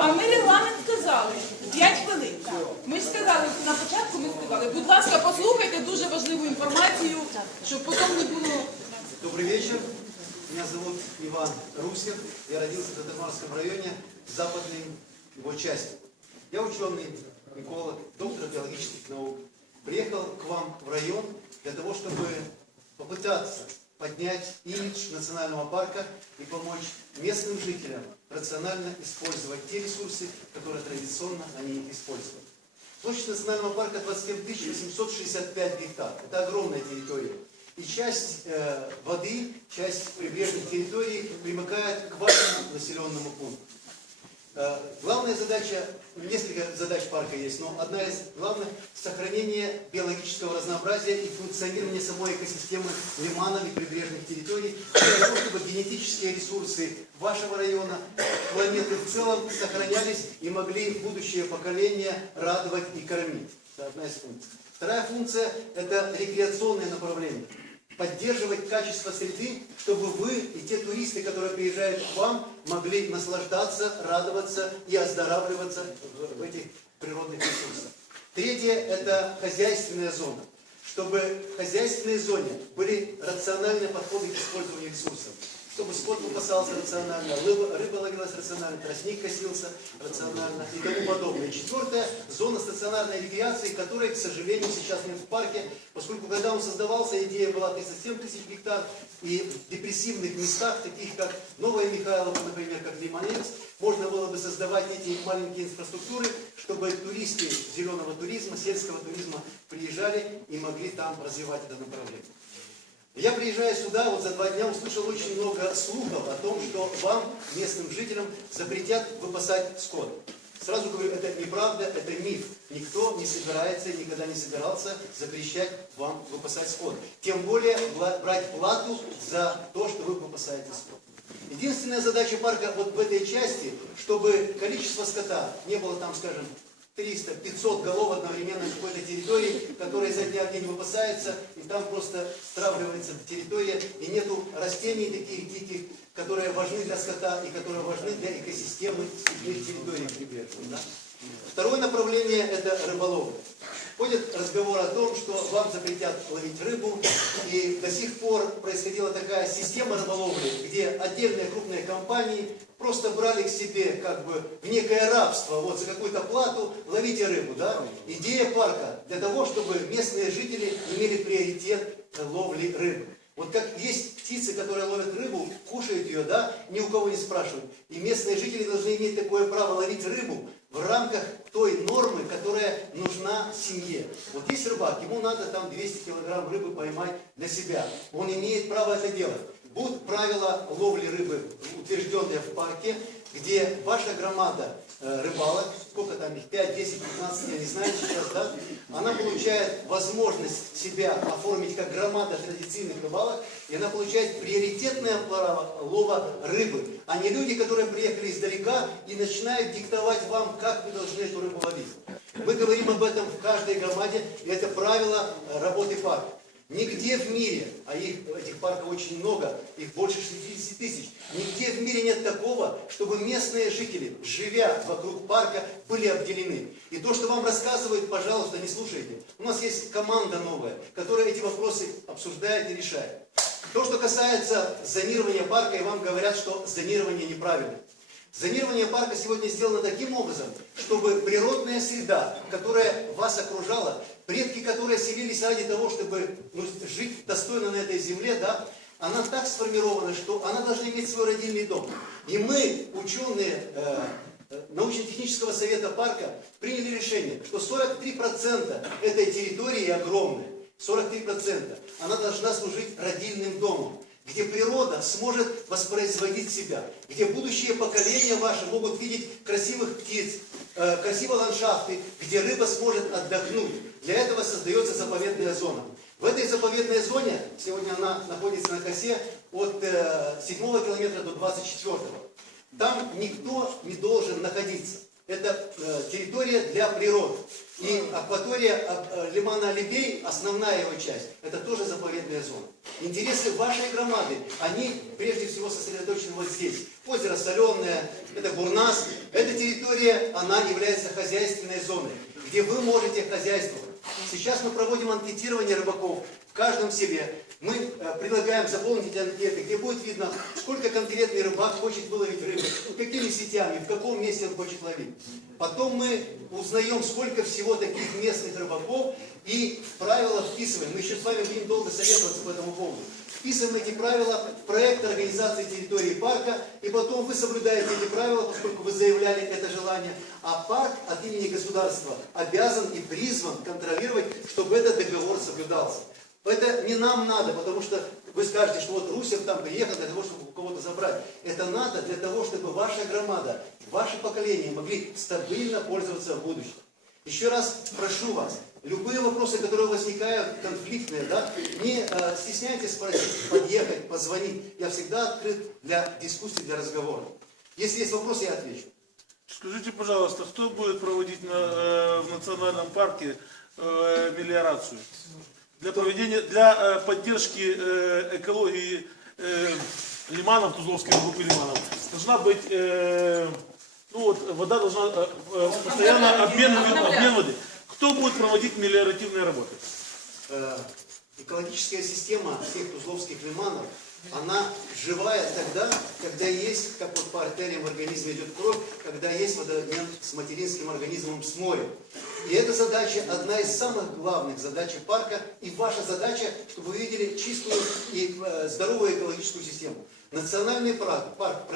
А ми регламент сказали. 5 хвилин. Ми ж сказали на початку, ми сказали, будь ласка, послухайте дуже важливу інформацію, щоб потім не було. Добрый вечер. Меня зовут Иван Русев. Я родился в Татармарском районе, в западной его части. Я ученый, эколог, доктор биологических наук. Приехал к вам в район для того, чтобы попытаться поднять имидж национального парка и помочь местным жителям рационально использовать те ресурсы, которые традиционно они используют. Площадь национального парка 27 865 гектар. Это огромная территория. И часть э, воды, часть прибрежных территорий примыкает к вашему населенному пункту. Э, главная задача, несколько задач парка есть, но одна из главных – сохранение биологического разнообразия и функционирование самой экосистемы лиманов и прибрежных территорий, для того, чтобы генетические ресурсы вашего района, планеты в целом сохранялись и могли будущее поколение радовать и кормить. Это одна из функций. Вторая функция – это рекреационное направление поддерживать качество среды, чтобы вы и те туристы, которые приезжают к вам, могли наслаждаться, радоваться и оздоравливаться в, этих природных ресурсах. Третье – это хозяйственная зона. Чтобы в хозяйственной зоне были рациональные подходы к использованию ресурсов. Чтобы скот выпасался рационально, рыба, рыба ловилась рационально, тростник косился рационально и тому подобное. И четвертое – зона стационарной рекреации, которой, к сожалению, сейчас нет в парке, поскольку когда он создавался, идея была 37 тысяч гектар, и в депрессивных местах, таких как Новая Михайловка, например, как Лимонец, можно было бы создавать эти маленькие инфраструктуры, чтобы туристы зеленого туризма, сельского туризма приезжали и могли там развивать это направление. Я приезжая сюда, вот за два дня услышал очень много слухов о том, что вам, местным жителям, запретят выпасать скот. Сразу говорю, это неправда, это миф. Никто не собирается и никогда не собирался запрещать вам выпасать скот. Тем более брать плату за то, что вы выпасаете скот. Единственная задача парка вот в этой части, чтобы количество скота не было там, скажем, 300-500 голов одновременно на какой-то территории, которая изо дня в день выпасается, и там просто стравливается территория, и нету растений таких диких, которые важны для скота и которые важны для экосистемы степных территорий прибрежных. да. Второе направление – это рыболовля. Ходит разговор о том, что вам запретят ловить рыбу, и до сих пор происходила такая система рыболовли, где отдельные крупные компании просто брали к себе как бы в некое рабство, вот за какую-то плату ловите рыбу, да? Идея парка для того, чтобы местные жители имели приоритет ловли рыбы. Вот как есть птицы, которые ловят рыбу, кушают ее, да, ни у кого не спрашивают. И местные жители должны иметь такое право ловить рыбу в рамках той нормы, которая нужна семье. Вот есть рыбак, ему надо там 200 килограмм рыбы поймать для себя. Он имеет право это делать. Будут правила ловли рыбы, утвержденные в парке, где ваша громада э, рыбалок, сколько там их, 5, 10, 15, я не знаю сейчас, да, она получает возможность себя оформить как громада традиционных рыбалок, и она получает приоритетное право лова рыбы, а не люди, которые приехали издалека и начинают диктовать вам, как вы должны эту рыбу ловить. Мы говорим об этом в каждой громаде, и это правило э, работы парка. Нигде в мире, а их, этих парков очень много, их больше 60 тысяч, нигде в мире нет такого, чтобы местные жители, живя вокруг парка, были обделены. И то, что вам рассказывают, пожалуйста, не слушайте. У нас есть команда новая, которая эти вопросы обсуждает и решает. То, что касается зонирования парка, и вам говорят, что зонирование неправильно. Зонирование парка сегодня сделано таким образом, чтобы природная среда, которая вас окружала, предки, которые селились ради того, чтобы ну, жить достойно на этой земле, да, она так сформирована, что она должна иметь свой родильный дом. И мы, ученые э, э, научно-технического совета парка, приняли решение, что 43% этой территории огромной, 43%, она должна служить родильным домом где природа сможет воспроизводить себя, где будущие поколения ваши могут видеть красивых птиц, э, красивые ландшафты, где рыба сможет отдохнуть. Для этого создается заповедная зона. В этой заповедной зоне, сегодня она находится на косе, от э, 7 километра до 24. Там никто не должен находиться. это э, территория для природы. И акватория э, э, лимана Алибей, основная его часть, это тоже заповедная зона. Интересы вашей громады, они прежде всего сосредоточены вот здесь. Озеро Соленое, это Бурнас, эта территория, она является хозяйственной зоной, где вы можете хозяйствовать. Сейчас мы проводим анкетирование рыбаков в каждом селе. Мы э, предлагаем заполнить анкеты, где будет видно, сколько конкретный рыбак хочет выловить рыбу, какими сетями, в каком месте он хочет ловить. Потом мы узнаем, сколько всего таких местных рыбаков и правила вписываем. Мы еще с вами будем долго советоваться по этому поводу. Вписываем эти правила в проект организации территории парка, и потом вы соблюдаете эти правила, поскольку вы заявляли это желание, а парк от имени государства обязан и призван контролировать, чтобы этот договор соблюдался. Это не нам надо, потому что вы скажете, что вот Русев там приехал для того, чтобы у кого-то забрать. Это надо для того, чтобы ваша громада, ваше поколение могли стабильно пользоваться в будущем. Еще раз прошу вас, любые вопросы, которые возникают, конфликтные, да, не э, стесняйтесь спросить, подъехать, позвонить. Я всегда открыт для дискуссий, для разговора. Если есть вопросы, я отвечу. Скажите, пожалуйста, кто будет проводить на, э, в национальном парке э, мелиорацию? Для проведения, для э, поддержки э, экологии э, лиманов, Тузловской группы лиманов, должна быть, э, ну вот, вода должна, э, э, постоянно обмен, обмен воды. Кто будет проводить мелиоративные работы? Э, экологическая система всех тузловских лиманов, она живая тогда, когда есть, как вот по артериям в организме идет кровь, когда есть водообмен с материнским организмом с морем. И эта задача одна из самых главных задач парка. И ваша задача, чтобы вы видели чистую и э, здоровую экологическую систему. Национальный парк, парк